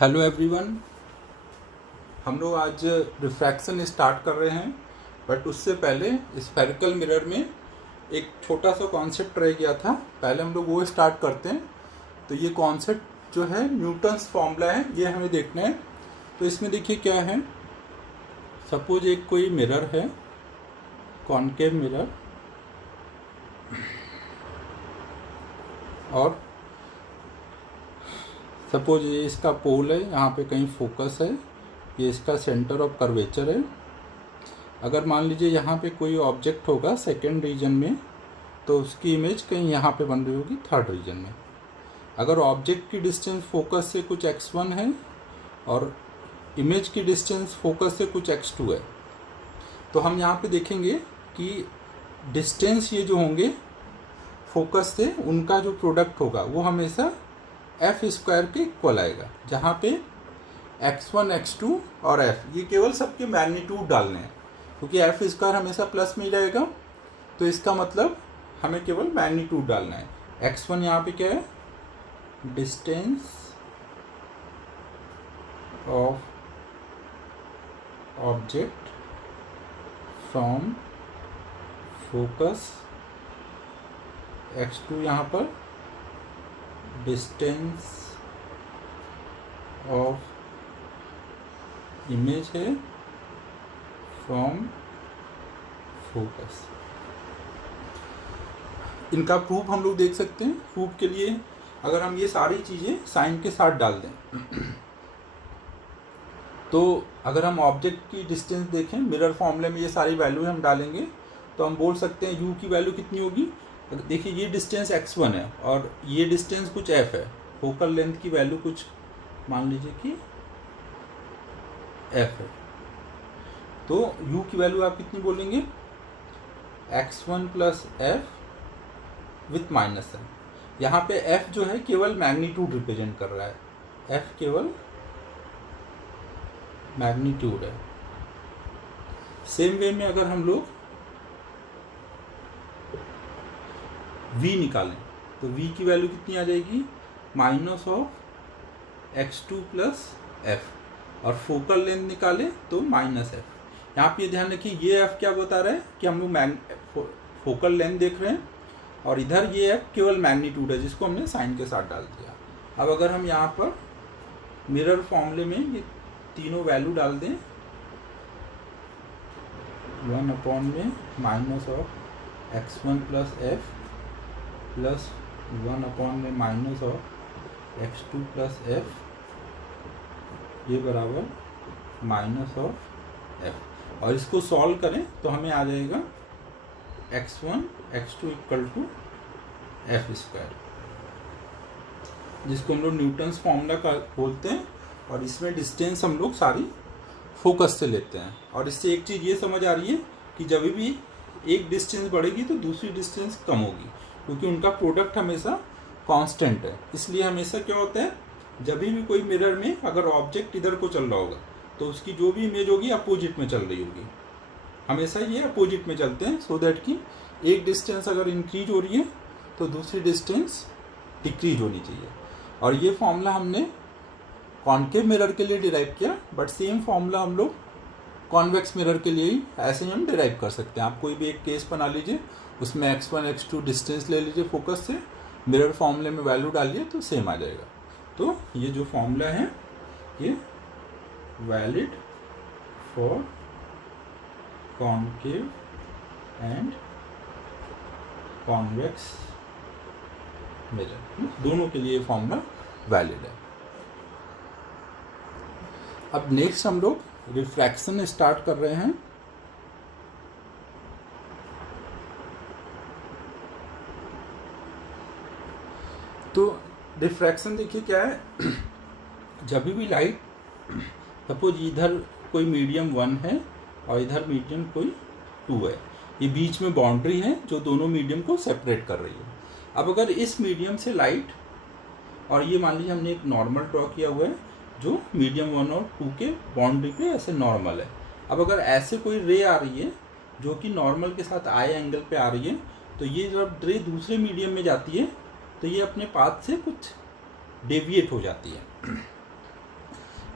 Hello everyone. हम लोग आज रिफ्रैक्शन स्टार्ट कर रहे हैं, बट उससे पहले स्फेरिकल मिरर में एक छोटा सा कॉन्सेप्ट रह गया था। पहले हम लोग वो स्टार्ट करते हैं। तो ये कॉन्सेप्ट जो है न्यूटन्स फॉर्मूला है, ये हमें देखना है। तो इसमें देखिए क्या है। सपोज एक कोई मिरर है, कॉनकेव मिरर, और सपोज ये इसका पोल है, यहाँ पे कहीं फोकस है, ये इसका सेंटर ऑफ कर्वेचर है। अगर मान लीजिए यहाँ पे कोई ऑब्जेक्ट होगा सेकेंड रीजन में, तो उसकी इमेज कहीं यहाँ पे बन रही होगी थर्ड रीजन में। अगर ऑब्जेक्ट की डिस्टेंस फोकस से कुछ x1 है और इमेज की डिस्टेंस फोकस से कुछ x2 है, तो हम यहाँ पे देखेंगे कि डिस्टेंस ये जो होंगे फोकस से, उनका जो प्रोडक्ट होगा वो हमेशा एफ स्क्वायर के इक्वल आएगा, जहाँ पे x1 x2 और f ये केवल सबके मैग्नीट्यूड डालने हैं, क्योंकि एफ स्क्वायर हमेशा प्लस में ही रहेगा। तो इसका मतलब हमें केवल मैग्नीट्यूड डालना है। x1 यहाँ पे क्या है, distance of object from focus, x2 यहाँ पर डिस्टेंस ऑफ इमेज है फ्रॉम फोकस। इनका प्रूफ हम लोग देख सकते हैं। प्रूफ के लिए अगर हम ये सारी चीज़ें साइन के साथ डाल दें, तो अगर हम ऑब्जेक्ट की डिस्टेंस देखें, मिरर फॉर्मूले में ये सारी वैल्यू हम डालेंगे, तो हम बोल सकते हैं u की वैल्यू कितनी होगी। देखिए ये डिस्टेंस x1 है और ये डिस्टेंस कुछ f है। फोकल लेंथ की वैल्यू कुछ मान लीजिए कि f है, तो u की वैल्यू आप कितनी बोलेंगे, x1 plus f with minus है। यहाँ पे f जो है केवल मैग्नीट्यूड रिप्रेजेंट कर रहा है, f केवल मैग्नीट्यूड है। सेम वे में अगर हम लोग v निकालें, तो v की वैल्यू कितनी आ जाएगी, minus of x2 plus f, और फोकल लेंथ निकालें तो माइनस f। यहाँ पे ध्यान रखिए, ये f क्या बता रहा है कि हम लोग फोकल लेंथ देख रहे हैं, और इधर ये f केवल मैग्नीट्यूड है, जिसको हमने साइन के साथ डाल दिया। अब अगर हम यहाँ पर मिरर फॉर्मूले में ये तीनों वैल्यू डाल दें, 1 में minus of x1 plus f plus 1 में minus of x2 plus f, ये बराबर माइनस ऑफ f, और इसको सॉल्व करें तो हमें आ जाएगा x1 x2 equal to f square, जिसको हम लोग न्यूटन्स फॉर्मूला का बोलते हैं। और इसमें डिस्टेंस हम लोग सारी फोकस से लेते हैं। और इससे एक चीज़ ये समझ आ रही है कि जब भी एक डिस्टेंस बढ़ेगी तो दूसरी डिस्टेंस कम होगी, क्योंकि उनका प्रोडक्ट हमेशा कांस्टेंट है। इसलिए हमेशा क्या होता है, जब भी कोई मिरर में अगर ऑब्जेक्ट इधर को चल रहा होगा, तो उसकी जो भी इमेज होगी अपोजिट में चल रही होगी। हमेशा ये अपोजिट में चलते हैं, सो दैट कि एक डिस्टेंस अगर इंक्रीज हो रही है तो दूसरी डिस्टेंस डिक्रीज होनी चाहिए। और ये फॉर्मूला हमने कॉनकेव मिरर के लिए डिराइव किया, बट सेम फॉर्मूला हम लोग कॉन्वेक्स मिरर के लिए ही ऐसे ही हम डिराइव कर सकते हैं। आप कोई भी एक केस बना लीजिए, उसमें x1 x2 डिस्टेंस ले लीजिए फोकस से, मिरर फॉर्मूले में वैल्यू डालिए तो सेम आ जाएगा। तो ये जो फॉर्मूला है ये valid for concave and convex mirror, दोनों के लिए फॉर्मूला वैलिड है। अब नेक्स्ट हम लोग रिफ्रैक्शन स्टार्ट कर रहे हैं। तो रिफ्रैक्शन देखिए क्या है, जब भी लाइट, सपोज इधर कोई मीडियम 1 है और इधर मीडियम कोई 2 है, ये बीच में बाउंड्री है जो दोनों मीडियम को सेपरेट कर रही है। अब अगर इस मीडियम से लाइट, और ये मान लीजिए हमने एक नॉर्मल ड्रॉ किया हुआ है जो मीडियम 1 और 2 के बाउंड्री पे ऐसे नॉर्मल है। अब अगर ऐसे कोई रे आ रही है जो कि नॉर्मल के साथ आई एंगल पे आ रही है, तो ये जब रे दूसरे मीडियम में जाती है तो ये अपने पाथ से कुछ डेविएट हो जाती है।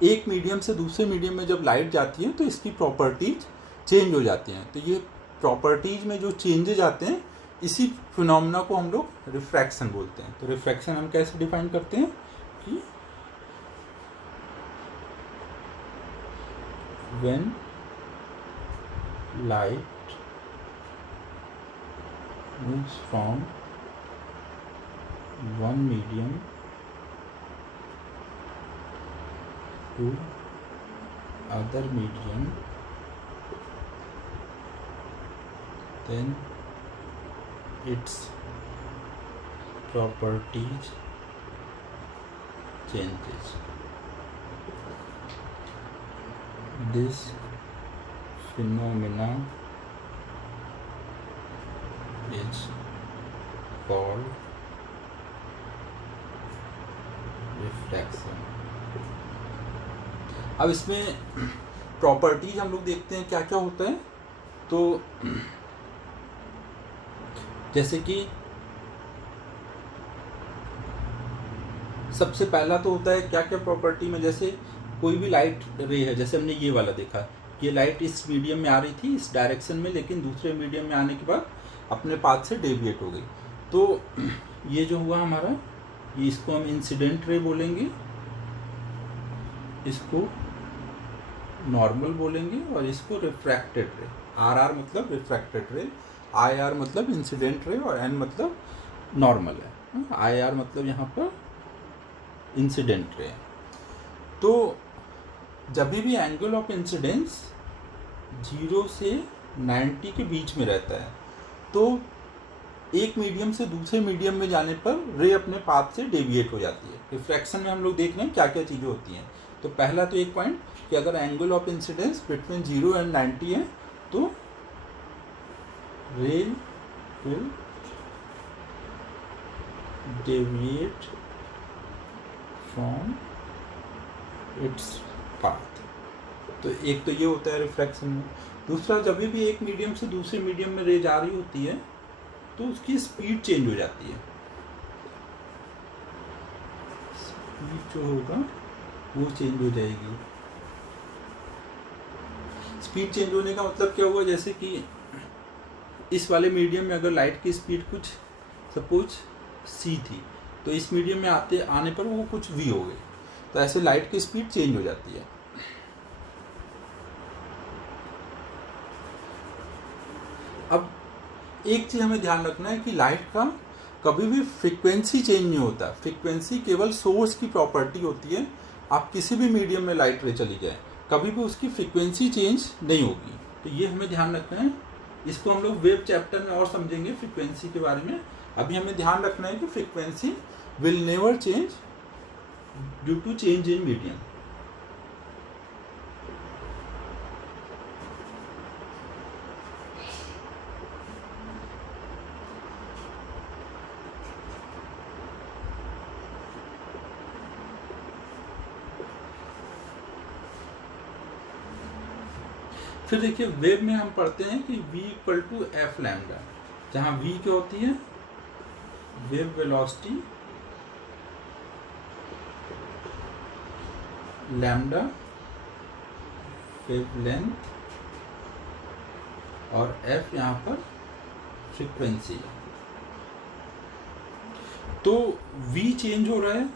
एक मीडियम से दूसरे मीडियम में जब लाइट जाती है तो इसकी प्रॉपर्टीज चेंज हो जाती हैं। तो ये प्रॉपर्टीज में जो चेंजेज आते हैं, इसी फिनोमेना को हम लोग रिफ्रैक्शन बोलते हैं। तो रिफ्रैक्शन हम कैसे डिफाइन करते हैं कि when light moves from one medium to other medium, then its properties changes. This phenomena is called reflection. अब इसमें प्रॉपर्टीज हम लोग देखते हैं क्या क्या होता है। तो जैसे कि सबसे पहला तो होता है क्या क्या प्रॉपर्टी में, जैसे कोई भी लाइट रे है, जैसे हमने ये वाला देखा, ये लाइट इस मीडियम में आ रही थी इस डायरेक्शन में, लेकिन दूसरे मीडियम में आने के बाद अपने पाथ से डेविएट हो गई। तो ये जो हुआ हमारा, ये इसको हम इंसिडेंट रे बोलेंगे, इसको नॉर्मल बोलेंगे, और इसको रिफ्रैक्टेड रे। आर आर मतलब रिफ्रैक्टेड रे, आई आर मतलब इंसिडेंट रे, और एन मतलब नॉर्मल है। आई आर मतलब यहाँ पर इंसिडेंट रे। तो जब भी एंगल ऑफ इंसिडेंस 0 से 90 के बीच में रहता है, तो एक मीडियम से दूसरे मीडियम में जाने पर रे अपने पाथ से डेविएट हो जाती है। रिफ्रैक्शन में हम लोग देख रहे हैं क्या क्या चीज़ें होती हैं। तो पहला तो एक पॉइंट कि अगर angle of incidence between 0 and 90 है, तो रे will deviate from its path. तो एक तो ये होता है रिफ्रैक्शन में। दूसरा, जब भी एक मीडियम से दूसरे मीडियम में रे जा रही होती है तो उसकी स्पीड चेंज हो जाती है। स्पीड जो होगा वो चेंज हो जाएगी। स्पीड चेंज होने का मतलब क्या हुआ, जैसे कि इस वाले मीडियम में अगर लाइट की स्पीड कुछ सपोज c थी, तो इस मीडियम में आने पर वो कुछ v हो गई, तो ऐसे लाइट की स्पीड चेंज हो जाती है। अब एक चीज हमें ध्यान रखना है कि लाइट का कभी भी फ्रीक्वेंसी चेंज नहीं होता। फ्रीक्वेंसी केवल सोर्स की प्रॉपर्टी होती है। आप किसी भी मीडियम में लाइट रे चली जाए, कभी भी उसकी फ्रीक्वेंसी चेंज नहीं होगी। तो ये हमें ध्यान रखना है। इसको हम लोग वेव चैप्टर में और समझेंगे फ्रीक्वेंसी के बारे में। अभी हमें ध्यान रखना है कि frequency will never change due to change in medium. फिर देखिए वेव में हम पढ़ते हैं कि v equal to F lambda, जहाँ v क्या होती है, wave velocity, lambda wavelength, और f यहाँ पर फ्रीक्वेंसी है। तो v चेंज हो रहा है,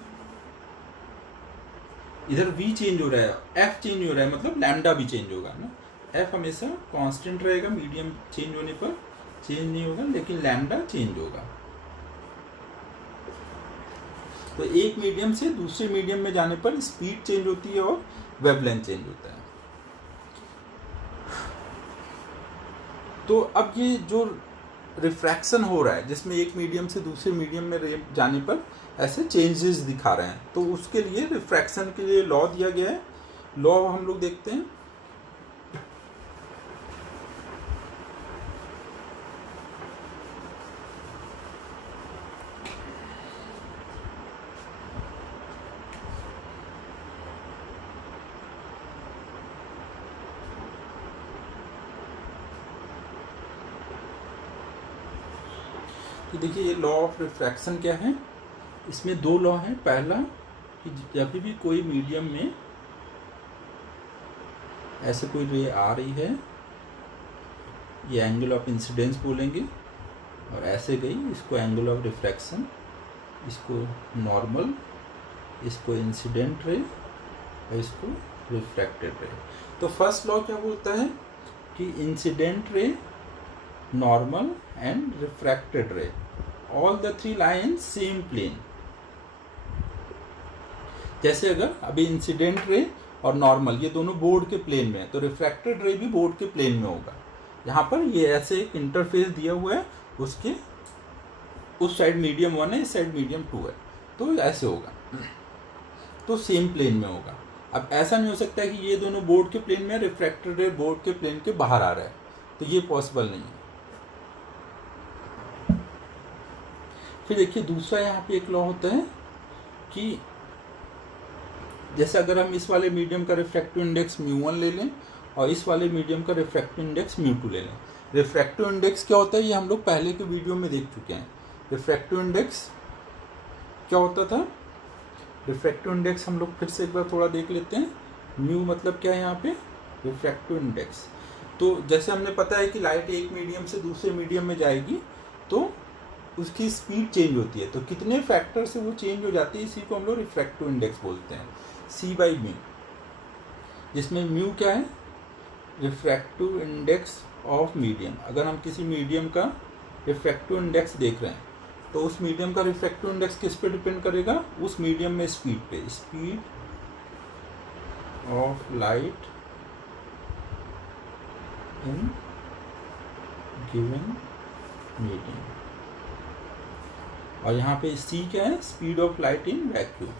इधर v चेंज हो रहा है, f चेंज हो रहा है, मतलब लैम्डा भी चेंज होगा ना। f हमेशा कांस्टेंट रहेगा, मीडियम चेंज होने पर चेंज नहीं होगा, लेकिन लैम्डा चेंज होगा। तो एक मीडियम से दूसरे मीडियम में जाने पर स्पीड चेंज होती है और वेवलेंथ चेंज होता है। तो अब ये जो रिफ्रैक्शन हो रहा है, जिसमें एक मीडियम से दूसरे मीडियम में जाने पर ऐसे चेंजेस दिखा रहे हैं, तो उसके लिए रिफ्रैक्शन के लिए लॉ दिया गया है। लॉ हम लोग देखते हैं। तो देखिए ये लॉ ऑफ रिफ्रैक्शन क्या है, इसमें दो लॉ हैं। पहला कि जब भी कोई मीडियम में ऐसे कोई रे आ रही है, ये एंगल ऑफ इंसिडेंस बोलेंगे, और ऐसे गई, इसको एंगल ऑफ रिफ्रैक्शन, इसको नॉर्मल, इसको इंसिडेंट रे और इसको रिफ्रैक्टेड रे। तो फर्स्ट लॉ क्या बोलता है कि incident ray, normal and refracted ray, all the three lie in same plane. जैसे अगर अभी इंसिडेंट रे और नॉर्मल ये दोनों बोर्ड के प्लेन में है, तो रिफ्रैक्टेड रे भी बोर्ड के प्लेन में होगा। यहाँ पर ये ऐसे एक इंटरफेस दिया हुआ है, उसके उस साइड मीडियम 1 है, इस साइड मीडियम 2 है, तो ऐसे होगा, तो सेम प्लेन में होगा। अब ऐसा नहीं हो सकता है कि ये दोनों बोर्ड के प्लेन में, रिफ्रैक्टेड रे बोर्ड के प्लेन के बाहर आ रहा है, तो ये पॉसिबल नहीं है। फिर देखिए दूसरा यहाँ पे एक लॉ होता है कि जैसे अगर हम इस वाले मीडियम का रिफ्रैक्टिव इंडेक्स μ1 ले लें और इस वाले मीडियम का रिफ्रैक्टिव इंडेक्स μ2 ले लें। रिफ्रैक्टिव इंडेक्स क्या होता है ये हम लोग पहले के वीडियो में देख चुके हैं। रिफ्रैक्टिव इंडेक्स क्या होता था, रिफ्रैक्टिव इंडेक्स हम लोग फिर से एक बार थोड़ा देख लेते हैं। म्यू मतलब क्या है यहाँ पे, रिफ्रैक्टिव इंडेक्स। तो जैसे हमने पता है कि लाइट एक मीडियम से दूसरे मीडियम में जाएगी तो उसकी स्पीड चेंज होती है, तो कितने फैक्टर से वो चेंज हो जाती है, इसी को हम लोग रिफ्रैक्टिव इंडेक्स बोलते हैं, C/μ, जिसमें म्यू क्या है, रिफ्रैक्टिव इंडेक्स ऑफ मीडियम। अगर हम किसी मीडियम का रिफ्रैक्टिव इंडेक्स देख रहे हैं तो उस मीडियम का रिफ्रैक्टिव इंडेक्स किस पे डिपेंड करेगा, उस मीडियम में स्पीड पे, speed of light in given medium. और यहाँ पे C क्या है, speed of light in vacuum.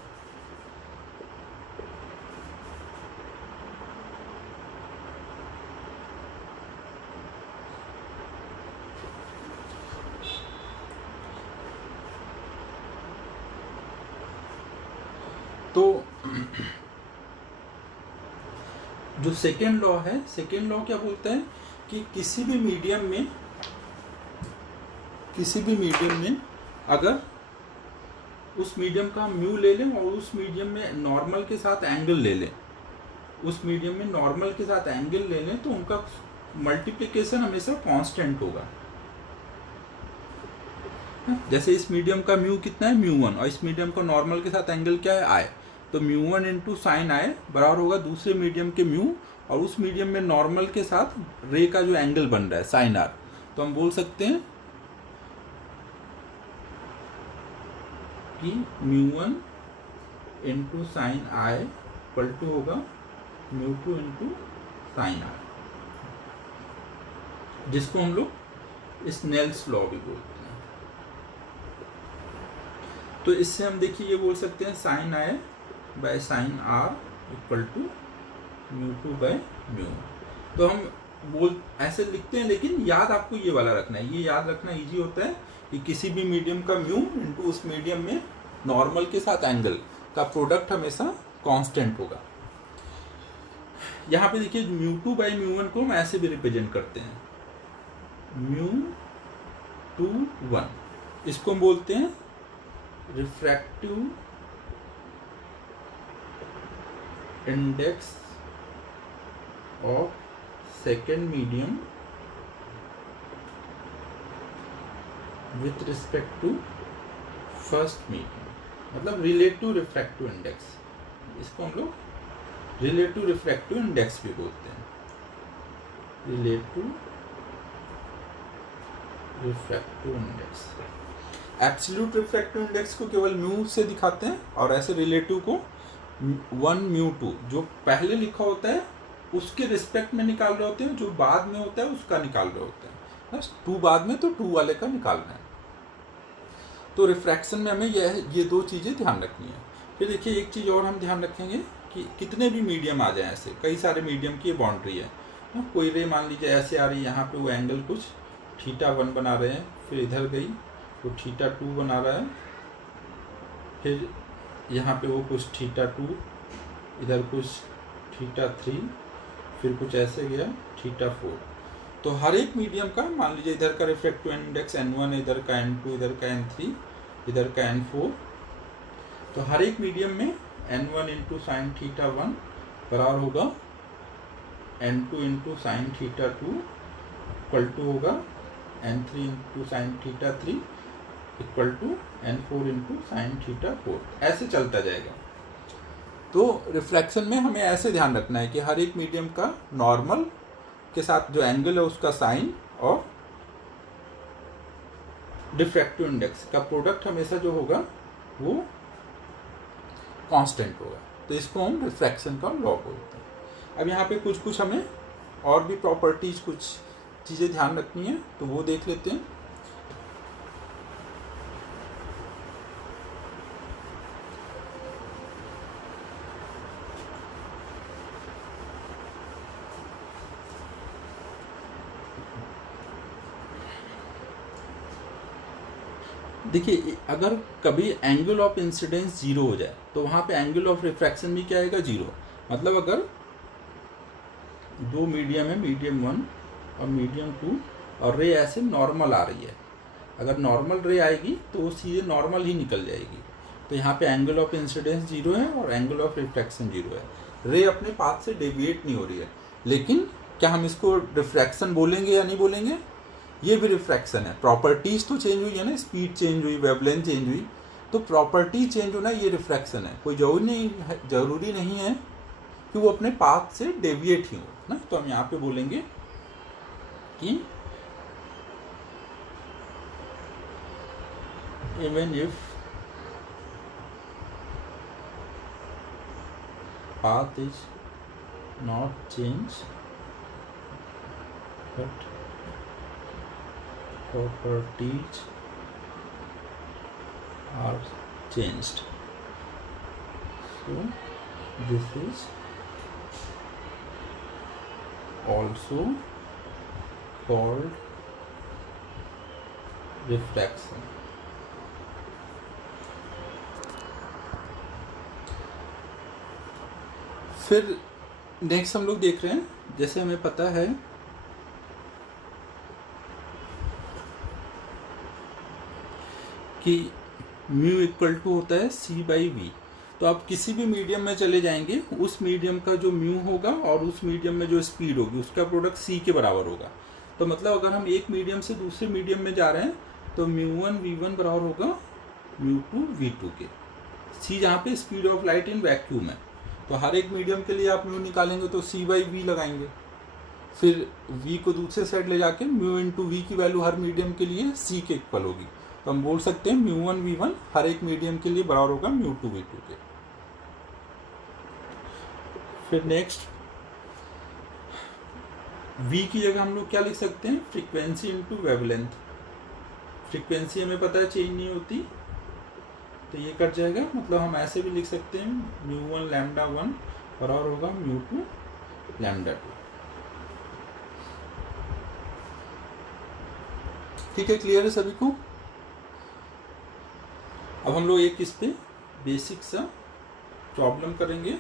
तो जो सेकेंड लॉ है, सेकेंड लॉ क्या बोलता है कि किसी भी मीडियम में अगर उस मीडियम का म्यू ले लें और उस मीडियम में नॉर्मल के साथ एंगल ले लें, उस मीडियम में नॉर्मल के साथ एंगल ले लें, तो उनका मल्टीप्लिकेशन हमेशा कांस्टेंट होगा। जैसे इस मीडियम का म्यू कितना है, μ1, और इस मीडियम का नॉर्मल के साथ एंगल क्या है, I, तो μ1 इंटू साइन I बराबर होगा दूसरे मीडियम के म्यू और उस मीडियम में नॉर्मल के साथ रे का जो एंगल बन रहा है साइन R। तो हम बोल सकते हैं कि μ1 into sine I equal to होगा μ2 इंटू साइन R, जिसको हम लोग स्नेल्स लॉ भी बोलते हैं। तो इससे हम देखिए ये बोल सकते हैं sine I by sine R equal to μ2 by μ। तो हम ऐसे लिखते हैं, लेकिन याद आपको ये वाला रखना है, ये याद रखना इजी होता है कि किसी भी मीडियम का म्यू इंटू उस मीडियम में नॉर्मल के साथ एंगल का प्रोडक्ट हमेशा कांस्टेंट होगा। यहाँ पे देखिए μ2 बाई μ1 को हम ऐसे भी रिप्रेजेंट करते हैं, μ2 1, इसको हम बोलते हैं refractive index of second medium with respect to first medium, मतलब रिलेटिव रिफ्रैक्टिव इंडेक्स। इसको हम लोग रिलेटिव रिफ्रैक्टिव इंडेक्स भी बोलते हैं, relative refractive index. Absolute refractive index को केवल म्यू से दिखाते हैं और ऐसे रिलेटिव को 1 μ2 जो पहले लिखा होता है उसके रिस्पेक्ट में निकाल रहे होते हैं, जो बाद में होता है उसका निकाल रहे होते हैं। बस 2 बाद में तो 2 वाले का निकालना है। तो रिफ्रैक्शन में हमें ये दो चीज़ें ध्यान रखनी है। फिर देखिए एक चीज़ और हम ध्यान रखेंगे कि कितने भी मीडियम आ जाए, ऐसे कई सारे मीडियम की बाउंड्री है, कोई रे मान लीजिए ऐसे आ रही है, यहाँ पे वो एंगल कुछ θ1 बना रहे हैं, फिर इधर गई तो θ2 बना रहा है, फिर यहाँ पे वो कुछ θ2, इधर कुछ θ3, फिर कुछ ऐसे गया θ4। तो हर एक मीडियम का मान लीजिए इधर का रिफ्रैक्टिव इंडेक्स n1, इधर का n2, इधर का n3, इधर का n4, तो हर एक मीडियम में n1 इंटू साइन θ1 बराबर होगा n2 into sine theta 2 equal to होगा n3 into sine theta 3 equal to n4 into sine theta 4, ऐसे चलता जाएगा। तो रिफ्रैक्शन में हमें ऐसे ध्यान रखना है कि हर एक मीडियम का नॉर्मल के साथ जो एंगल है उसका साइन और डिफ्रैक्टिव इंडेक्स का प्रोडक्ट हमेशा जो होगा वो कांस्टेंट होगा। तो इसको हम रिफ्रैक्शन का लॉ बोलते हैं। अब यहाँ पे कुछ कुछ हमें और भी प्रॉपर्टीज, कुछ चीज़ें ध्यान रखनी है, तो वो देख लेते हैं। देखिए, अगर कभी एंगल ऑफ इंसिडेंस जीरो हो जाए तो वहाँ पे एंगल ऑफ रिफ्रैक्शन भी क्या आएगा, जीरो। मतलब अगर दो मीडियम है, मीडियम 1 और मीडियम 2, और रे ऐसे नॉर्मल आ रही है, अगर नॉर्मल रे आएगी तो वो सीधे नॉर्मल ही निकल जाएगी। तो यहाँ पे एंगल ऑफ इंसिडेंस जीरो है और एंगल ऑफ रिफ्रैक्शन जीरो है। रे अपने पाथ से डेविएट नहीं हो रही है, लेकिन क्या हम इसको रिफ्रैक्शन बोलेंगे या नहीं बोलेंगे? ये भी रिफ्रैक्शन है। प्रॉपर्टीज तो चेंज हुई है ना, स्पीड चेंज हुई, वेवलेंथ चेंज हुई, तो प्रॉपर्टी चेंज होना ये रिफ्रैक्शन है। कोई जरूरी नहीं है कि वो अपने पाथ से डेविएट ही हो ना। तो हम यहाँ पे बोलेंगे कि even if path is not changed but properties are changed, so this is also called refraction. फिर नेक्स्ट हम लोग देख रहे हैं, जैसे हमें पता है कि म्यू इक्वल टू होता है सी बाई वी। तो आप किसी भी मीडियम में चले जाएंगे, उस मीडियम का जो म्यू होगा और उस मीडियम में जो स्पीड होगी उसका प्रोडक्ट सी के बराबर होगा। तो मतलब अगर हम एक मीडियम से दूसरे मीडियम में जा रहे हैं तो μ1 v1 बराबर होगा μ2 v2 के। सी जहाँ पे speed of light in vacuum है, तो हर एक मीडियम के लिए आप म्यू निकालेंगे तो सी बाई वी लगाएंगे, फिर वी को दूसरे साइड ले जाके म्यू इंटू वी की वैल्यू हर मीडियम के लिए सी के इक्वल होगी। तो हम बोल सकते हैं μ1 v1 हर एक मीडियम के लिए बराबर होगा μ2 v2 के। फिर नेक्स्ट v की जगह हम लोग क्या लिख सकते हैं, फ्रीक्वेंसी इंटू वेवलेंथ। फ्रीक्वेंसी हमें पता है चेंज नहीं होती, तो ये कट जाएगा। मतलब हम ऐसे भी लिख सकते हैं μ1 λ1 बराबर होगा μ2 λ2। ठीक है, क्लियर है सभी को? अब हम लोग एक इस पे बेसिक सा प्रॉब्लम करेंगे।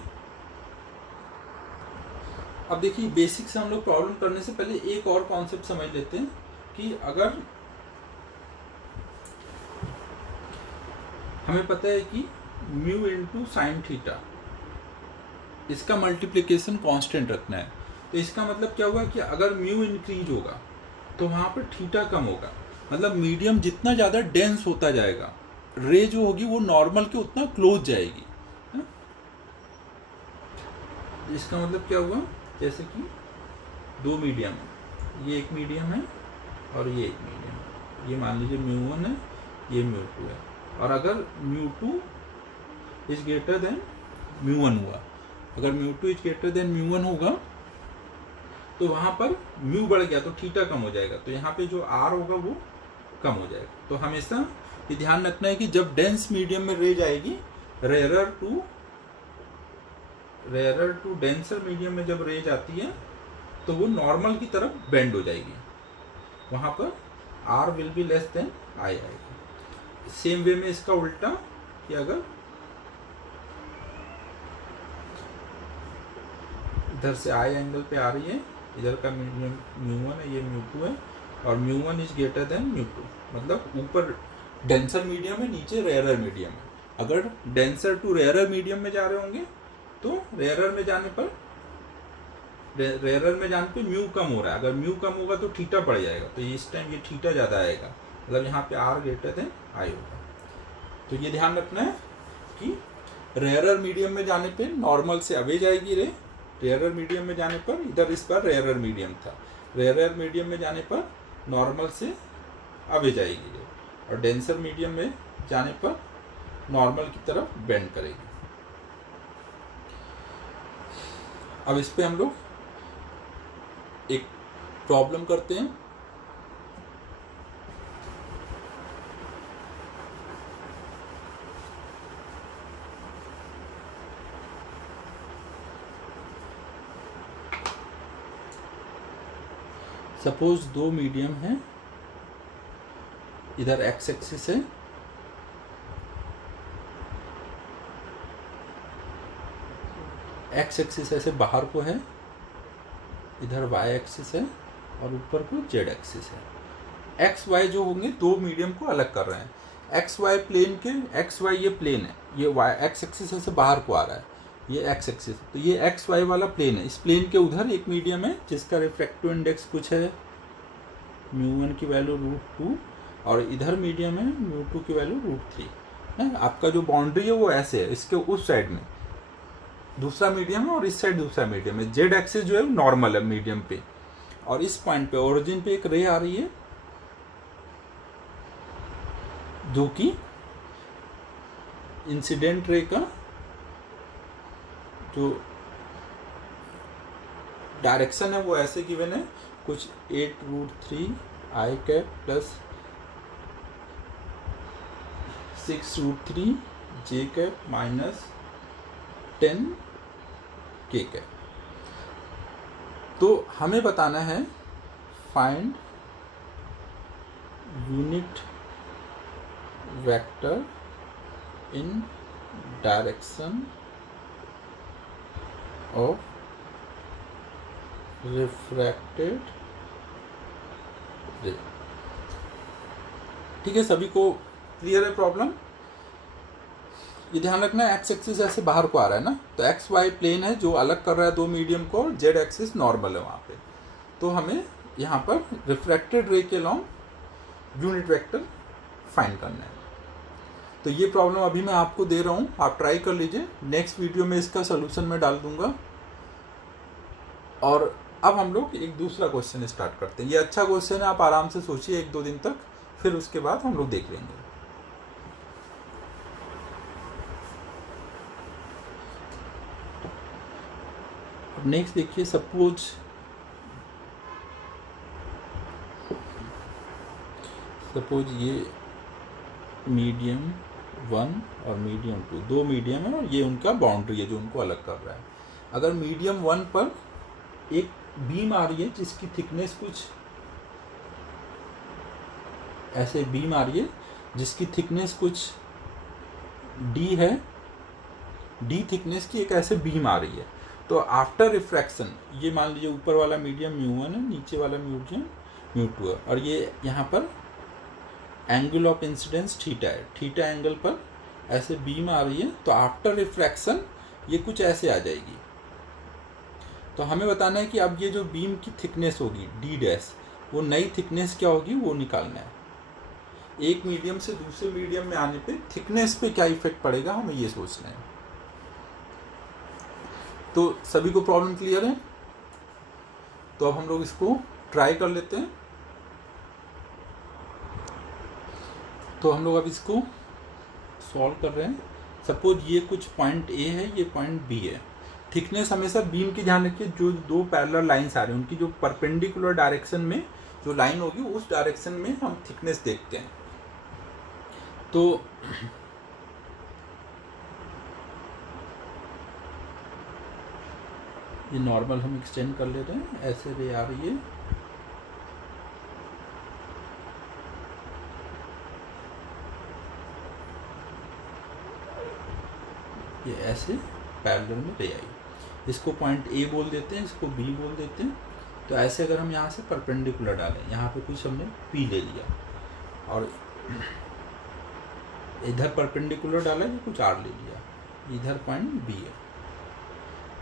अब देखिए, बेसिक से हम लोग प्रॉब्लम करने से पहले एक और कॉन्सेप्ट समझ लेते हैं कि अगर हमें पता है कि म्यू इंटू साइन थीटा, इसका मल्टीप्लिकेशन कांस्टेंट रखना है, तो इसका मतलब क्या हुआ कि अगर म्यू इंक्रीज होगा तो वहाँ पर थीटा कम होगा। मतलब मीडियम जितना ज़्यादा डेंस होता जाएगा, रे जो होगी वो नॉर्मल के उतना क्लोज जाएगी है? इसका मतलब क्या हुआ, जैसे कि दो मीडियम है, ये एक मीडियम है और ये एक मीडियम है, ये मान लीजिए μ1 है, ये μ2 है, और अगर μ2 इज ग्रेटर देन μ1 हुआ, अगर μ2 इज ग्रेटर देन μ1 होगा तो वहाँ पर म्यू बढ़ गया तो थीटा कम हो जाएगा, तो यहाँ पे जो आर होगा वो कम हो जाएगा। तो हमेशा ये ध्यान रखना है कि जब डेंस मीडियम में रे जाएगी, रेयरर टू डेंसर मीडियम में जब रे जाती है तो वो नॉर्मल की तरफ बेंड हो जाएगी, वहाँ पर R will be less than I आएगी। सेम वे में इसका उल्टा कि अगर इधर से आई एंगल पे आ रही है, इधर का मीडियम μ1 है, ये μ2 है, और μ1 इज ग्रेटर देन μ2, मतलब ऊपर डेंसर मीडियम है, नीचे रेयरर मीडियम है। अगर डेंसर टू रेयरर मीडियम में जा रहे होंगे तो रेयरर में जाने पर रेयरर में जान पे म्यू कम हो रहा है, अगर म्यू कम होगा तो थीटा बढ़ जाएगा, तो इस टाइम ये थीटा ज़्यादा आएगा, मतलब यहाँ पे आर ग्रेटर देन आई होगा। तो ये ध्यान रखना है कि रेयरर मीडियम में जाने पे नॉर्मल से अवे जाएगी रे, रेयरर मीडियम में जाने पर, इधर इस बार रेयरर मीडियम था, रेयरर मीडियम में जाने पर नॉर्मल से अवे जाएगी रे, और डेंसर मीडियम में जाने पर नॉर्मल की तरफ बेंड करेगी। अब इस पे हम लोग एक प्रॉब्लम करते हैं। सपोज दो मीडियम है, इधर एक्स एक्सिस है, एक्स एक्सिस ऐसे बाहर को है, इधर वाई एक्सिस है, और ऊपर को जेड एक्सिस है। एक्स वाई जो होंगे दो मीडियम को अलग कर रहे हैं। एक्स वाई प्लेन के, एक्स वाई ये प्लेन है, ये वाई एक्स एक्सिस ऐसे बाहर को आ रहा है, ये एक्स एक्सिस, तो ये एक्स वाई वाला प्लेन है। इस प्लेन के उधर एक मीडियम है जिसका रिफ्रैक्टिव इंडेक्स कुछ है μ1 की वैल्यू √2, और इधर मीडियम है μ2 की वैल्यू √3 है। आपका जो बाउंड्री है वो ऐसे है, इसके उस साइड में दूसरा मीडियम है और इस साइड दूसरा मीडियम है। जेड एक्सिस जो है नॉर्मल है मीडियम पे, और इस पॉइंट पे ओरिजिन पे एक रे आ रही है जो कि इंसिडेंट रे का जो डायरेक्शन है वो ऐसे गिवन है, कुछ 8√3 आई कैप प्लस 6√3 जे कैप माइनस 10 के कैप। तो हमें बताना है find unit vector in direction of refracted रे। ठीक है, सभी को क्लियर है प्रॉब्लम? ये ध्यान रखना है एक्स एक्सिस ऐसे बाहर को आ रहा है ना, तो एक्स वाई प्लेन है जो अलग कर रहा है दो मीडियम को, और जेड एक्सिस नॉर्मल है वहाँ पे। तो हमें यहाँ पर रिफ्रैक्टेड रे के लॉन्ग यूनिट वेक्टर फाइंड करना है। तो ये प्रॉब्लम अभी मैं आपको दे रहा हूँ, आप ट्राई कर लीजिए, नेक्स्ट वीडियो में इसका सोल्यूशन मैं डाल दूंगा। और अब हम लोग एक दूसरा क्वेश्चन स्टार्ट करते हैं। ये अच्छा क्वेश्चन है, आप आराम से सोचिए 1-2 दिन तक, फिर उसके बाद हम लोग देख लेंगे। अब नेक्स्ट देखिए, सपोज ये मीडियम 1 और मीडियम 2 दो मीडियम है, और ये उनका बाउंड्री है जो उनको अलग कर रहा है। अगर मीडियम 1 पर एक बीम आ रही है जिसकी थिकनेस कुछ ऐसे बीम आ रही है जिसकी थिकनेस कुछ d है, d थिकनेस की एक ऐसे बीम आ रही है, तो आफ्टर रिफ्रैक्शन ये मान लीजिए ऊपर वाला मीडियम μ1 है, नीचे वाला मीडियम μ2 है, और ये यहाँ पर एंगल ऑफ इंसिडेंस थीटा है, थीटा एंगल पर ऐसे बीम आ रही है, तो आफ्टर रिफ्रैक्शन ये कुछ ऐसे आ जाएगी। तो हमें बताना है कि अब ये जो बीम की थिकनेस होगी d', वो नई थिकनेस क्या होगी वो निकालना है। एक मीडियम से दूसरे मीडियम में आने पे थिकनेस पे क्या इफेक्ट पड़ेगा हमें ये सोचना है। तो सभी को प्रॉब्लम क्लियर है? तो अब हम लोग इसको ट्राई कर लेते हैं। तो हम लोग अब इसको सॉल्व कर रहे हैं। सपोज ये कुछ पॉइंट ए है, ये पॉइंट बी है। थिकनेस हमेशा बीम की ध्यान रखिए, जो दो पैरेलल लाइंस आ रही हैं उनकी जो परपेंडिकुलर डायरेक्शन में जो लाइन होगी उस डायरेक्शन में हम थिकनेस देखते हैं। तो ये नॉर्मल हम एक्सटेंड कर ले रहे हैं, ऐसे रे आ रही है, ये ऐसे पैरेलल में रे आई। इसको पॉइंट ए बोल देते हैं, इसको बी बोल देते हैं। तो ऐसे अगर हम यहाँ से परपेंडिकुलर डालें, यहाँ पे कुछ हमने पी ले लिया और इधर परपेंडिकुलर डाला, ये कुछ आर ले लिया, इधर पॉइंट बी है।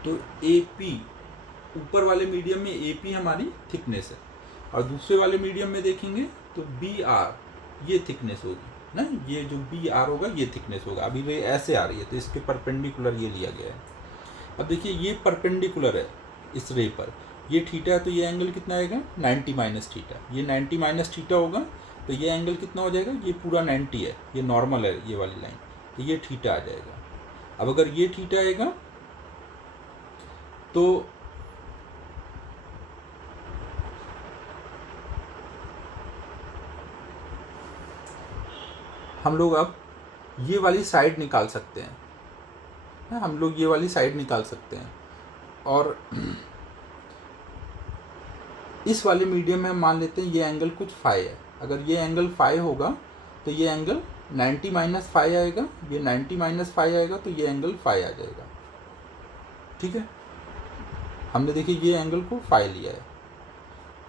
तो ए पी ऊपर वाले मीडियम में ए पी हमारी थिकनेस है, और दूसरे वाले मीडियम में देखेंगे तो बी आर ये थिकनेस होगी ना, ये जो बी आर होगा ये थिकनेस होगा। अभी ये ऐसे आ रही है तो इसके परपेंडिकुलर ये लिया गया है। अब देखिए ये परपेंडिकुलर है इस रे पर, ये थीटा है तो ये एंगल कितना आएगा 90 माइनस थीटा, ये 90 माइनस थीटा होगा तो ये एंगल कितना हो जाएगा, ये पूरा 90 है, ये नॉर्मल है ये वाली लाइन, तो ये थीटा आ जाएगा। अब अगर ये थीटा आएगा तो हम लोग अब ये वाली साइड निकाल सकते हैं, हम लोग ये वाली साइड निकाल सकते हैं। और इस वाले मीडियम में हम मान लेते हैं ये एंगल कुछ फाई है। अगर ये एंगल फाई होगा तो ये एंगल 90 माइनस फाई आएगा, ये 90 माइनस फाई आएगा तो ये एंगल फाई आ जाएगा। ठीक है, हमने देखिए ये एंगल को फाई लिया है,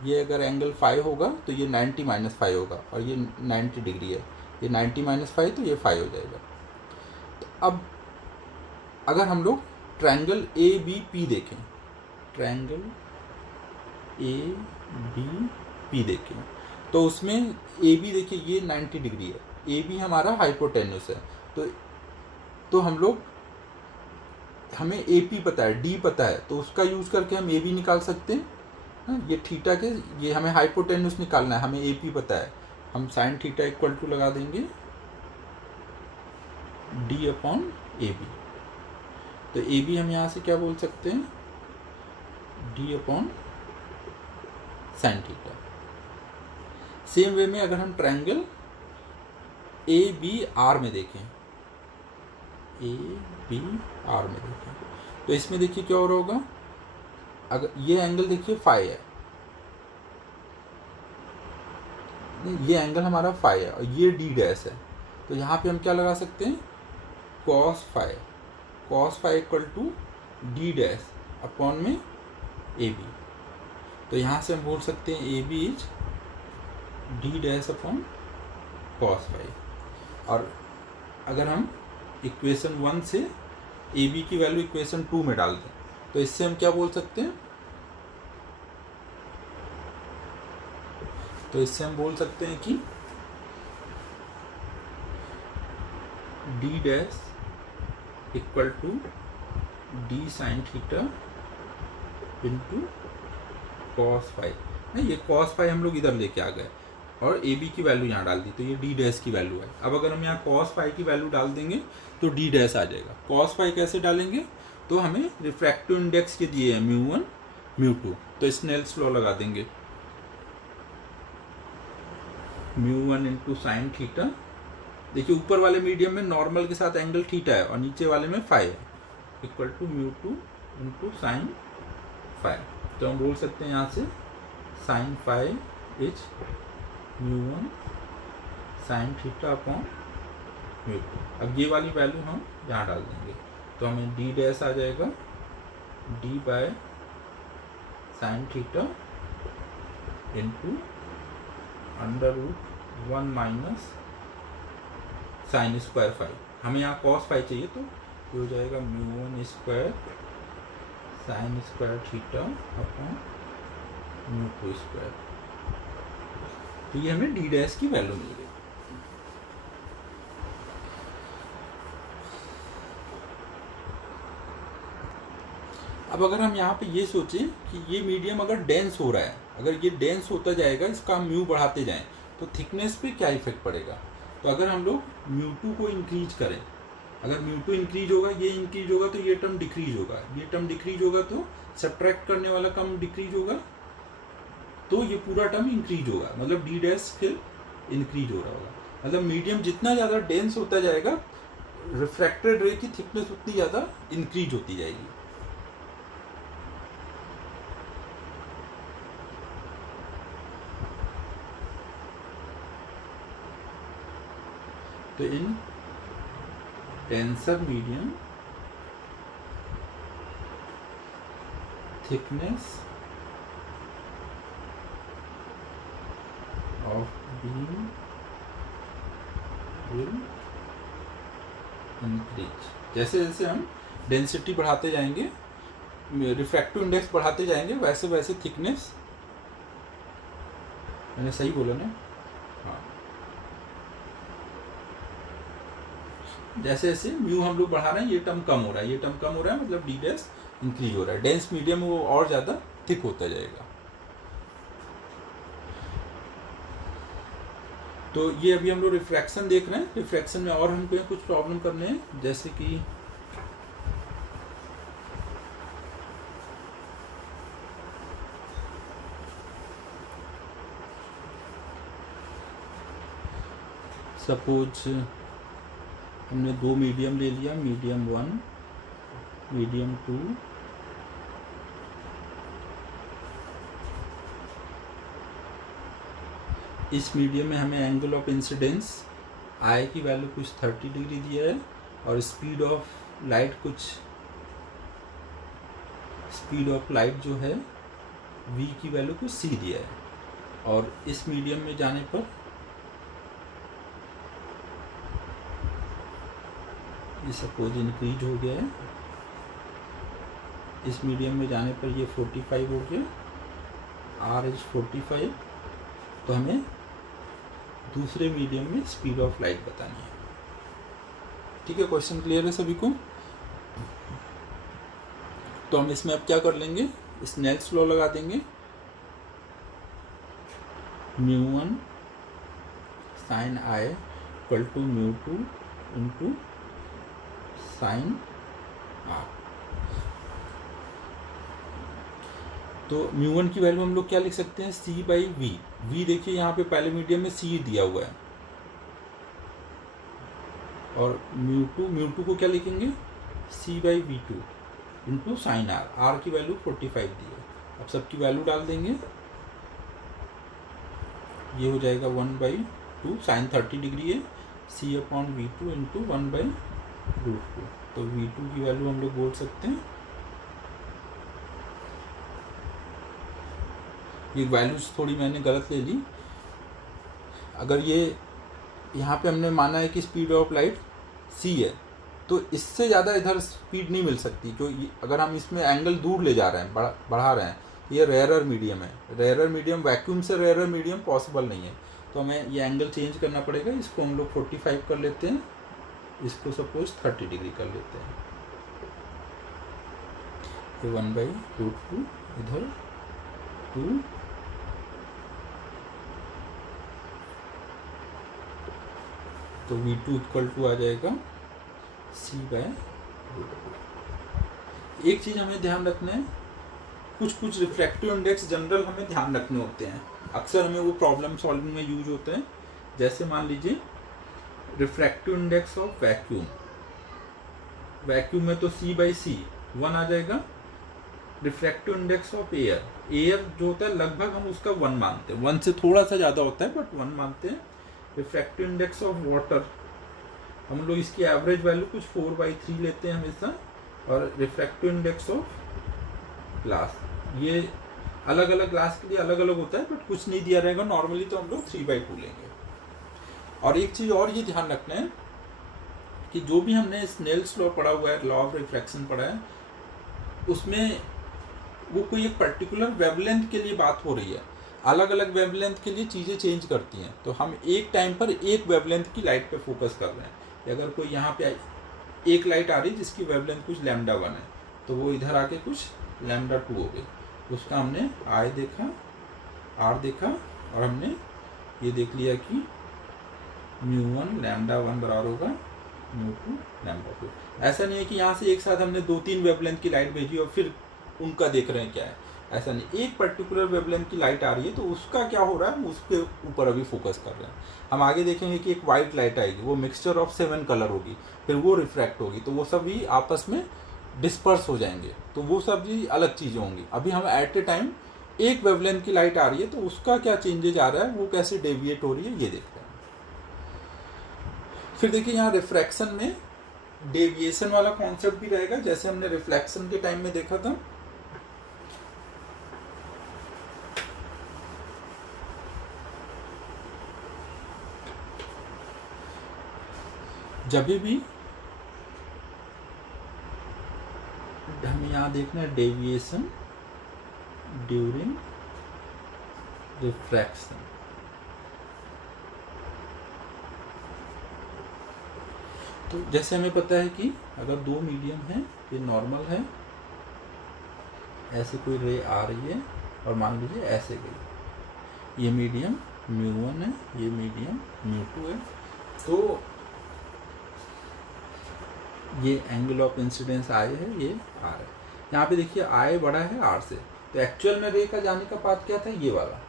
ये अगर एंगल फाई होगा तो ये 90 माइनस फाई होगा, और ये 90 डिग्री है, ये 90 माइनस फाई तो ये फाई हो जाएगा। तो अब अगर हम लोग ट्रायंगल ए बी पी देखें, ट्रायंगल ए बी पी देखें तो उसमें ए बी देखिए ये 90 डिग्री है, ए बी हमारा हाइपोटेन्यूस है, तो हम लोग हमें ए पी पता है, डी पता है, तो उसका यूज़ करके हम ए बी निकाल सकते हैं। ये थीटा के, ये हमें हाइपोटेन्यूस निकालना है, हमें ए पी पता है, हम साइन थीटा इक्वल टू लगा देंगे डी अपॉन ए बी। तो ए बी हम यहाँ से क्या बोल सकते हैं, D upon sine theta. Same way में अगर हम ट्रायंगल ए बी आर में देखें, ए बी आर में देखें तो इसमें देखिए क्या हो रहा होगा, अगर ये एंगल देखिए फाई है, ये एंगल हमारा फाई है और ये डी डैश है, तो यहाँ पे हम क्या लगा सकते हैं, cos phi equal to D dash upon में ए बी। तो यहाँ से हम बोल सकते हैं A B is D dash upon cos phi. और अगर हम इक्वेशन 1 से ए बी की वैल्यू इक्वेशन 2 में डाल दें तो इससे हम क्या बोल सकते हैं, तो इससे हम बोल सकते हैं कि D dash equal to D sine theta into cos phi. ये कॉस फाई हम लोग इधर लेके आ गए और ए बी की वैल्यू यहाँ डाल दी, तो ये डी डैश की वैल्यू है। अब अगर हम यहाँ कॉस फाई की वैल्यू डाल देंगे तो डी डैश आ जाएगा। कॉस फाई कैसे डालेंगे, तो हमें रिफ्रैक्टिव इंडेक्स के दिए हैं μ1 μ2, तो स्नेल्स लॉ लगा देंगे, μ1 इंटू साइन थीटा। देखिए ऊपर वाले मीडियम में नॉर्मल के साथ एंगल थीटा है और नीचे वाले में फाई है, equal to μ2 into sine phi. तो हम बोल सकते हैं यहाँ से sine phi is μ1 sine theta upon μ2। अब ये वाली वैल्यू हम यहाँ डाल देंगे तो हमें डी डैश आ जाएगा D by sine theta into √1 minus sine square phi. हमें यहाँ कॉस फाई चाहिए तो ये हो जाएगा μ1 square sine square theta upon μ2 square. तो ये हमें डी डैश की वैल्यू मिल गई। अब अगर हम यहाँ पे ये सोचें कि ये मीडियम अगर डेंस हो रहा है, अगर ये डेंस होता जाएगा, इसका हम म्यू बढ़ाते जाएं तो थिकनेस पे क्या इफेक्ट पड़ेगा। तो अगर हम लोग μ2 को इंक्रीज करें, अगर μ2 इंक्रीज होगा, ये इंक्रीज होगा तो ये टर्म डिक्रीज होगा, ये टर्म डिक्रीज होगा तो सब्ट्रैक्ट करने वाला टर्म डिक्रीज होगा, तो ये पूरा टर्म इंक्रीज होगा, मतलब डी डैश फिर इंक्रीज हो रहा होगा। मतलब मीडियम जितना ज़्यादा डेंस होता जाएगा, रिफ्रैक्टेड रे की थिकनेस उतनी ज़्यादा इंक्रीज होती जाएगी। तो in denser medium thickness of beam will increase. जैसे जैसे हम डेंसिटी बढ़ाते जाएंगे रिफ्रैक्टिव इंडेक्स बढ़ाते जाएंगे वैसे वैसे थिकनेस, मैंने सही बोला ना, हाँ, जैसे जैसे म्यू हम लोग बढ़ा रहे हैं ये टर्म कम हो रहा है, ये टर्म कम हो रहा है, मतलब डी डैश इंक्रीज हो रहा है, डेंस मीडियम वो और ज़्यादा थिक होता जाएगा। तो ये अभी हम लोग रिफ्रैक्शन देख रहे हैं। रिफ्रैक्शन में और हमको कुछ प्रॉब्लम करने हैं, जैसे कि सपोज हमने दो मीडियम ले लिया, मीडियम 1, मीडियम 2, इस मीडियम में हमें एंगल ऑफ इंसिडेंस आई की वैल्यू कुछ 30 डिग्री दिया है और स्पीड ऑफ लाइट कुछ, स्पीड ऑफ लाइट जो है v की वैल्यू कुछ c दिया है, और इस मीडियम में जाने पर ये सपोज इंक्रीज हो गया है, इस मीडियम में जाने पर ये 45 हो गया, r इज 45, तो हमें दूसरे मीडियम में स्पीड ऑफ लाइट बतानी है। ठीक है, क्वेश्चन क्लियर है सभी को? तो हम इसमें अब क्या कर लेंगे, स्नेल्स लॉ लगा देंगे, μ1 sin i equal to μ2 into sine r। तो μ1 की वैल्यू हम लोग क्या लिख सकते हैं, c बाई वी। v देखिए यहाँ पे पहले मीडियम में c दिया हुआ है, और μ2 को क्या लिखेंगे, c by v2 into sine r। r की वैल्यू 45 दी है। अब सबकी वैल्यू डाल देंगे, ये हो जाएगा 1/2, साइन 30 डिग्री है, c अपॉन v2 इंटू 1/√2। तो v2 की वैल्यू हम लोग बोल सकते हैं, ये वैल्यूज थोड़ी मैंने गलत ले ली। अगर ये यहाँ पे हमने माना है कि स्पीड ऑफ लाइट c है, तो इससे ज़्यादा इधर स्पीड नहीं मिल सकती। जो अगर हम इसमें एंगल दूर ले जा रहे हैं, बढ़ा रहे हैं, ये रेयरर मीडियम है, रेयरर मीडियम, वैक्यूम से रेयरर मीडियम पॉसिबल नहीं है, तो हमें ये एंगल चेंज करना पड़ेगा। इसको हम लोग 45 कर लेते हैं, इसको सपोज 30 डिग्री कर लेते हैं, ये 1/√2 इधर 2, तो v2 इक्वल टू आ जाएगा c/√2। एक चीज़ हमें ध्यान रखना है, कुछ रिफ्रैक्टिव इंडेक्स जनरल हमें ध्यान रखने होते हैं, अक्सर हमें वो प्रॉब्लम सॉल्विंग में यूज होते हैं। जैसे मान लीजिए refractive index of vacuum, vacuum में तो c/c 1 आ जाएगा। Refractive index of air, air जो होता है लगभग हम उसका 1 मानते हैं, 1 से थोड़ा सा ज़्यादा होता है बट 1 मानते हैं। रिफ्रैक्टिव इंडेक्स ऑफ वाटर, हम लोग इसकी एवरेज वैल्यू कुछ 4/3 लेते हैं हमेशा। और रिफ्रैक्टिव इंडेक्स ऑफ ग्लास, ये अलग अलग ग्लास के लिए अलग अलग होता है, बट कुछ नहीं दिया रहेगा, नॉर्मली तो हम लोग 3/2 लेंगे। और एक चीज़ और ये ध्यान रखना है कि जो भी हमने स्नेल्स लॉ पढ़ा हुआ है, लॉ ऑफ रिफ्रैक्शन पढ़ा है, उसमें वो कोई एक पर्टिकुलर वेवलेंथ के लिए बात हो रही है, अलग अलग वेवलेंथ के लिए चीज़ें चेंज करती हैं। तो हम एक टाइम पर एक वेवलेंथ की लाइट पे फोकस कर रहे हैं। अगर कोई यहाँ पे एक लाइट आ रही है जिसकी वेवलेंथ कुछ λ1 है, तो वो इधर आके कुछ λ2 हो गई, उसका हमने I देखा, R देखा, और हमने ये देख लिया कि μ1 λ1 बराबर होगा μ2 λ2। ऐसा नहीं है कि यहाँ से एक साथ हमने 2-3 वेवलेंथ की लाइट भेजी और फिर उनका देख रहे हैं क्या है, ऐसा नहीं। एक पर्टिकुलर वेवलेंथ की लाइट आ रही है तो उसका क्या हो रहा है, हम उसके ऊपर अभी फोकस कर रहे हैं। हम आगे देखेंगे कि एक वाइट लाइट आएगी, वो मिक्सचर ऑफ 7 कलर होगी, फिर वो रिफ्रैक्ट होगी, तो वो सब भी आपस में डिस्पर्स हो जाएंगे, तो वो सब भी अलग चीज़ें होंगी। अभी हम एट ए टाइम एक वेवलेंथ की लाइट आ रही है तो उसका क्या चेंजेज आ रहा है, वो कैसे डेविएट हो रही है, ये देखते हैं। फिर देखिए यहाँ रिफ्रैक्शन में डेविएशन वाला कॉन्सेप्ट भी रहेगा, जैसे हमने रिफ्लेक्शन के टाइम में देखा था। जब भी हम यहाँ यहाँ देखना है डेविएशन ड्यूरिंग रिफ्रैक्शन। तो जैसे हमें पता है कि अगर दो मीडियम है, ये नॉर्मल है, ऐसे कोई रे आ रही है और मान लीजिए ऐसे गई, ये मीडियम μ1 है, ये मीडियम μ2 है, तो ये एंगल ऑफ इंसिडेंस आई है, ये आर है। यहाँ पे देखिए आई बड़ा है आर से, तो एक्चुअल में रे का जाने का पाथ क्या था, ये वाला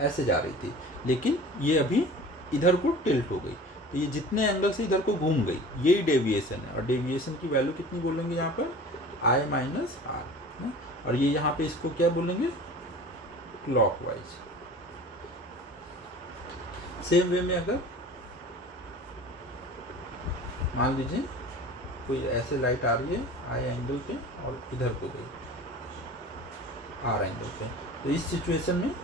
ऐसे जा रही थी, लेकिन ये अभी इधर को टिल्ट हो गई, तो ये जितने एंगल से इधर को घूम गई, यही डेविएशन है। और डेविएशन की वैल्यू कितनी बोलेंगे यहाँ पर, आई माइनस आर, और ये यहाँ पे इसको क्या बोलेंगे, क्लॉकवाइज। सेम वे में अगर मान लीजिए कोई ऐसे लाइट आ रही है आई एंगल पे और इधर को गई आर एंगल पे, तो इस सिचुएशन में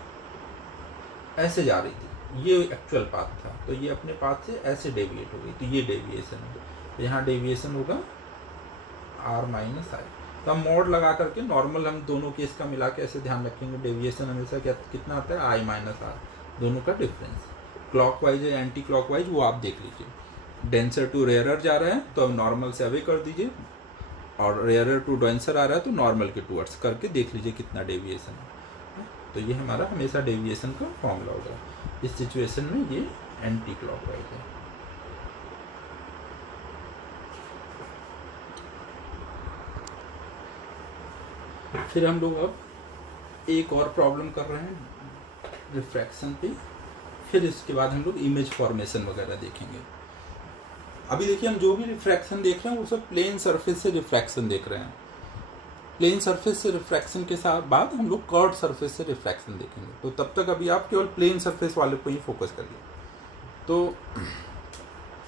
ऐसे जा रही थी, ये एक्चुअल पाथ था, तो ये अपने पाथ से ऐसे डेविएट हो गई, तो ये डेविएशन है। तो यहाँ डेविएशन होगा आर माइनस आई। तो हम मोड लगा करके नॉर्मल हम दोनों केस का मिला के ऐसे ध्यान रखेंगे, डेविएशन हमेशा क्या कितना आता है, आई माइनस आर, दोनों का डिफरेंस। क्लॉकवाइज है एंटी क्लॉकवाइज वो आप देख लीजिए। डेंसर टू रेयरर जा रहा है तो अब नॉर्मल से अवे कर दीजिए, और रेयरर टू डेंसर आ रहा है तो नॉर्मल के टूवर्ड्स करके देख लीजिए कितना डेविएशन है। तो ये हमारा हमेशा डेविएशन का फॉर्मूला होगा। इस सिचुएशन में ये एंटी क्लॉकवाइज है। फिर हम लोग अब एक और प्रॉब्लम कर रहे हैं रिफ्रैक्शन पे, फिर इसके बाद हम लोग इमेज फॉर्मेशन वगैरह देखेंगे। अभी देखिए हम जो भी रिफ्रैक्शन देख रहे हैं वो सब प्लेन सरफेस से रिफ्रैक्शन देख रहे हैं। प्लेन सरफेस से रिफ्रैक्शन के साथ बाद हम लोग कर्व्ड सरफेस से रिफ्रैक्शन देखेंगे, तो तब तक अभी आप केवल प्लेन सरफेस वाले पे ही फोकस करिए। तो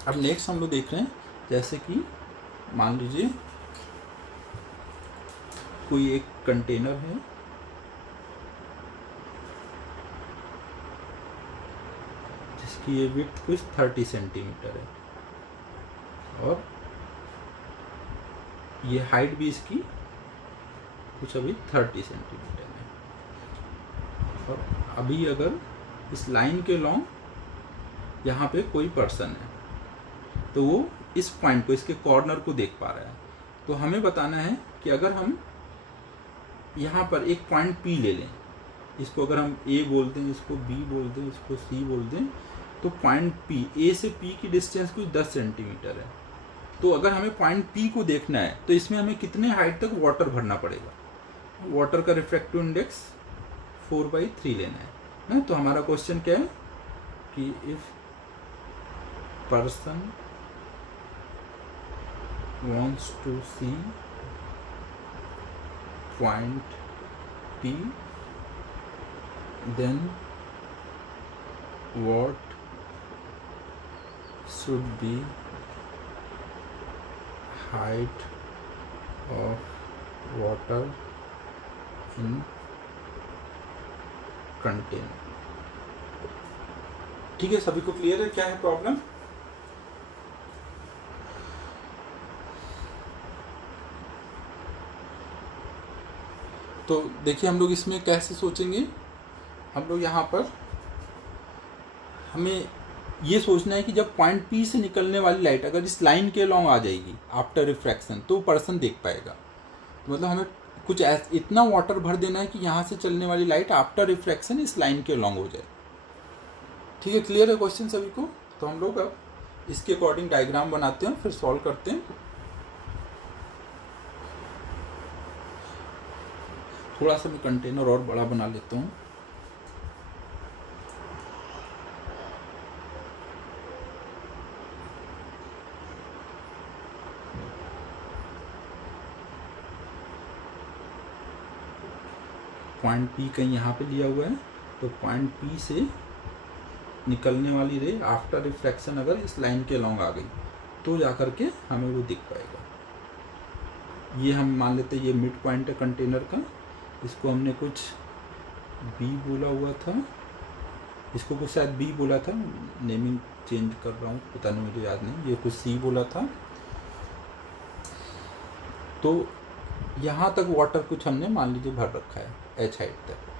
अब नेक्स्ट हम लोग देख रहे हैं, जैसे कि मान लीजिए कोई एक कंटेनर है, जिसकी ये विड्थ कुछ 30 सेंटीमीटर है और ये हाइट भी इसकी कुछ अभी 30 सेंटीमीटर है। और अभी अगर इस लाइन के लॉन्ग यहाँ पे कोई पर्सन है तो वो इस पॉइंट को, इसके कॉर्नर को देख पा रहा है। तो हमें बताना है कि अगर हम यहाँ पर एक पॉइंट P ले लें, इसको अगर हम A बोल दें, इसको B बोल दें, इसको C बोल दें, तो पॉइंट P, A से P की डिस्टेंस कुछ 10 सेंटीमीटर है। तो अगर हमें पॉइंट P को देखना है तो इसमें हमें कितने हाइट तक वाटर भरना पड़ेगा, वाटर का रिफ्रैक्टिव इंडेक्स 4/3 लेना है ना। तो हमारा क्वेश्चन क्या है कि if person wants to see point P, then what should be height of water in container। ठीक है, सभी को क्लियर है क्या है प्रॉब्लम? तो देखिए हम लोग इसमें कैसे सोचेंगे। हम लोग यहाँ पर हमें ये सोचना है कि जब पॉइंट P से निकलने वाली लाइट अगर इस लाइन के लॉन्ग आ जाएगी आफ्टर रिफ्रैक्शन तो पर्सन देख पाएगा। तो मतलब हमें कुछ इतना वाटर भर देना है कि यहाँ से चलने वाली लाइट आफ्टर रिफ्रैक्शन इस लाइन के लॉन्ग हो जाए। ठीक है, क्लियर है क्वेश्चन सभी को? तो हम लोग अब इसके अकॉर्डिंग डायग्राम बनाते हैं, फिर सॉल्व करते हैं। थोड़ा सा मैं कंटेनर और बड़ा बना लेता हूँ। पॉइंट P कहीं यहाँ पे लिया हुआ है, तो पॉइंट P से निकलने वाली रे आफ्टर रिफ्रैक्शन अगर इस लाइन के लॉन्ग आ गई तो जाकर के हमें वो दिख पाएगा। ये हम मान लेते हैं ये मिड पॉइंट है कंटेनर का, इसको हमने कुछ B बोला हुआ था, इसको कुछ शायद B बोला था, नेमिंग चेंज कर रहा हूँ, पता नहीं मुझे याद नहीं, ये कुछ C बोला था। तो यहाँ तक वाटर कुछ हमने मान लीजिए भर रखा है एच हाइट तक।